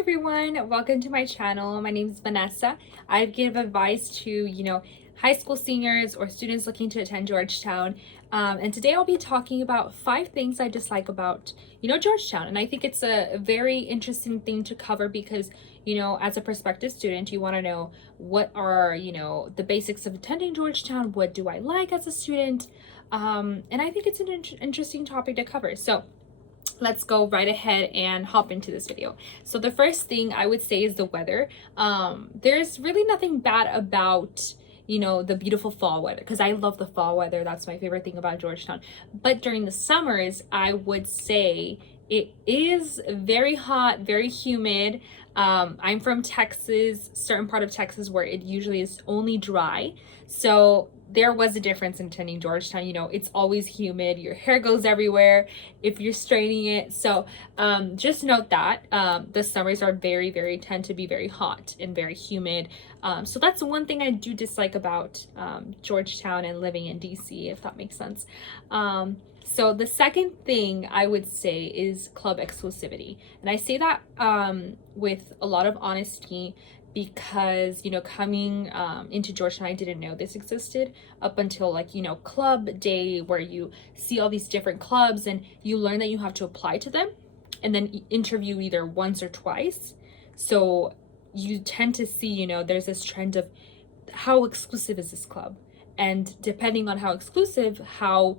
everyone, welcome to my channel. My name is Vanessa. I give advice to, high school seniors or students looking to attend Georgetown. And today I'll be talking about 5 things I dislike about, Georgetown. And I think it's a very interesting thing to cover because, as a prospective student, you want to know what are, the basics of attending Georgetown. What do I like as a student? And I think it's an interesting topic to cover. So let's go right ahead and hop into this video. So the first thing I would say is the weather. There's really nothing bad about the beautiful fall weather, because I love the fall weather. That's my favorite thing about Georgetown. But during the summers, I would say it is very hot, very humid. I'm from Texas, certain part of Texas where it usually is only dry. So there was a difference in attending Georgetown. It's always humid. Your hair goes everywhere if you're straightening it. So just note that the summers are tend to be very hot and very humid. So that's one thing I do dislike about Georgetown and living in DC, if that makes sense. So the second thing I would say is club exclusivity. And I say that with a lot of honesty because, coming into Georgetown, I didn't know this existed up until club day, where you see all these different clubs and you learn that you have to apply to them and then interview either once or twice. So you tend to see, there's this trend of how exclusive is this club? And depending on how exclusive, how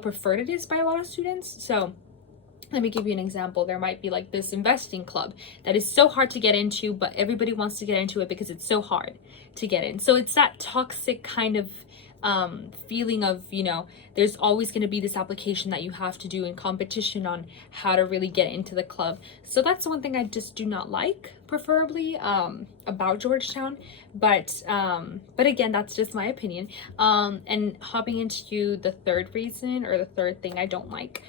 preferred it is by a lot of students. So let me give you an example. There might be this investing club that is so hard to get into, but everybody wants to get into it because it's so hard to get in. So it's that toxic kind of feeling of, there's always going to be this application that you have to do in competition on how to really get into the club. So that's one thing I just do not like, preferably, about Georgetown. But again, that's just my opinion. And hopping into the third reason, or the third thing I don't like,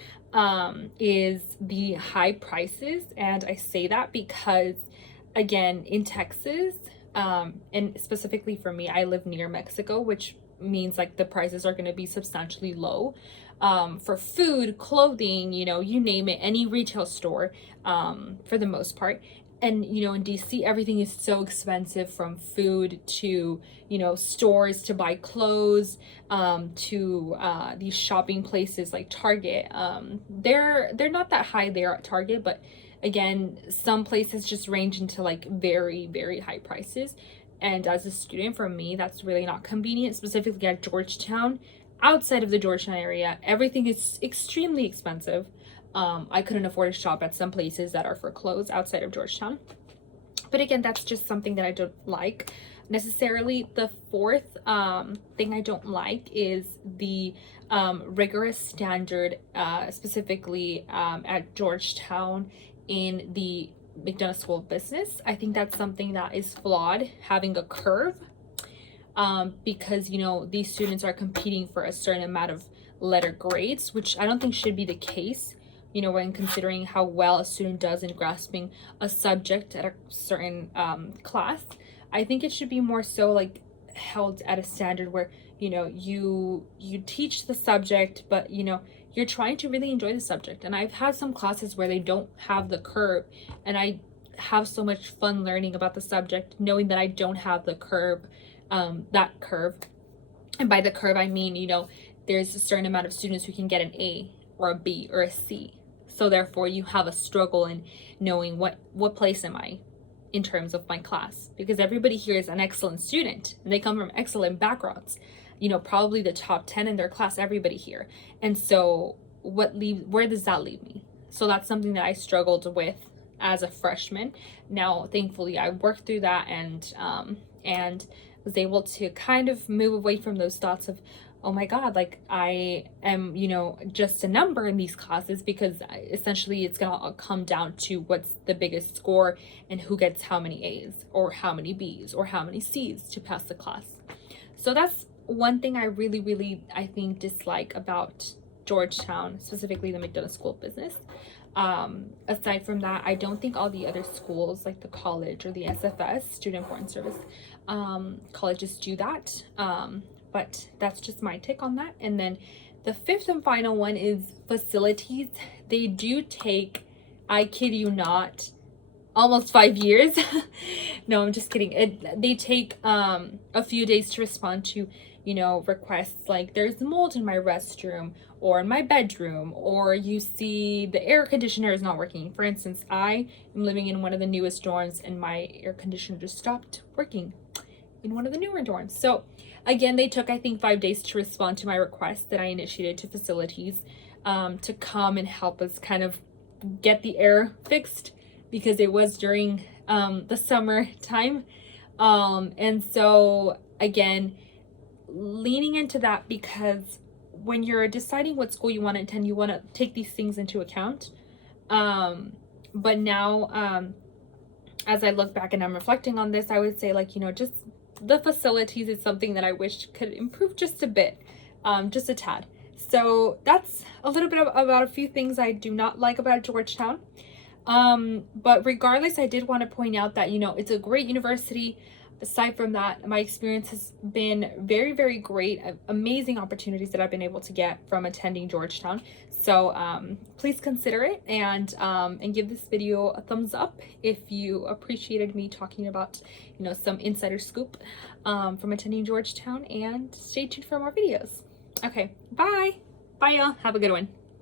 is the high prices. And I say that because, again, in Texas, and specifically for me, I live near Mexico, which means the prices are going to be substantially low for food, clothing, you name it, any retail store, for the most part. And in DC, everything is so expensive, from food to stores to buy clothes, to these shopping places like Target. They're not that high there at Target, but again, some places just range into very high prices. And as a student, for me, that's really not convenient, specifically at Georgetown. Outside of the Georgetown area, everything is extremely expensive. I couldn't afford to shop at some places that are for clothes outside of Georgetown. But again, that's just something that I don't like necessarily. The fourth thing I don't like is the rigorous standard, specifically at Georgetown in the McDonough School of Business. I think that's something that is flawed, having a curve, because these students are competing for a certain amount of letter grades, which I don't think should be the case, when considering how well a student does in grasping a subject at a certain class. I think it should be more so held at a standard where you teach the subject, but you're trying to really enjoy the subject. And I've had some classes where they don't have the curve, and I have so much fun learning about the subject, knowing that I don't have the curve, that curve. And by the curve, I mean, there's a certain amount of students who can get an A or a B or a C. So therefore you have a struggle in knowing what place am I in terms of my class, because everybody here is an excellent student and they come from excellent backgrounds, probably the top 10 in their class, everybody here. And so where does that leave me? So that's something that I struggled with as a freshman. Now, thankfully, I worked through that and was able to kind of move away from those thoughts of, oh my God, I am, just a number in these classes, because essentially it's gonna come down to what's the biggest score and who gets how many A's or how many B's or how many C's to pass the class. So that's one thing I really, I think, dislike about Georgetown, specifically the McDonough School of Business. Aside from that, I don't think all the other schools, like the college or the SFS, Student Foreign Service, colleges do that. But that's just my take on that. And then the fifth and final one is facilities. They do take, I kid you not, almost 5 years. No, I'm just kidding. They take a few days to respond to, you know, requests like there's mold in my restroom or in my bedroom, or you see the air conditioner is not working. For instance, I am living in one of the newest dorms and my air conditioner just stopped working in one of the newer dorms. So again, they took, I think, 5 days to respond to my request that I initiated to facilities to come and help us kind of get the air fixed, because it was during the summer time. And so again, leaning into that, because when you're deciding what school you want to attend, you want to take these things into account. But now, as I look back and I'm reflecting on this, I would say, like, you know, just the facilities is something that I wish could improve just a bit, just a tad. So that's a little bit about a few things I do not like about Georgetown. But regardless, I did want to point out that, you know, it's a great university. Aside from that, my experience has been very, very great. Amazing opportunities that I've been able to get from attending Georgetown. So please consider it, and give this video a thumbs up if you appreciated me talking about, you know, some insider scoop from attending Georgetown, and stay tuned for more videos. Okay, bye. Bye, y'all. Have a good one.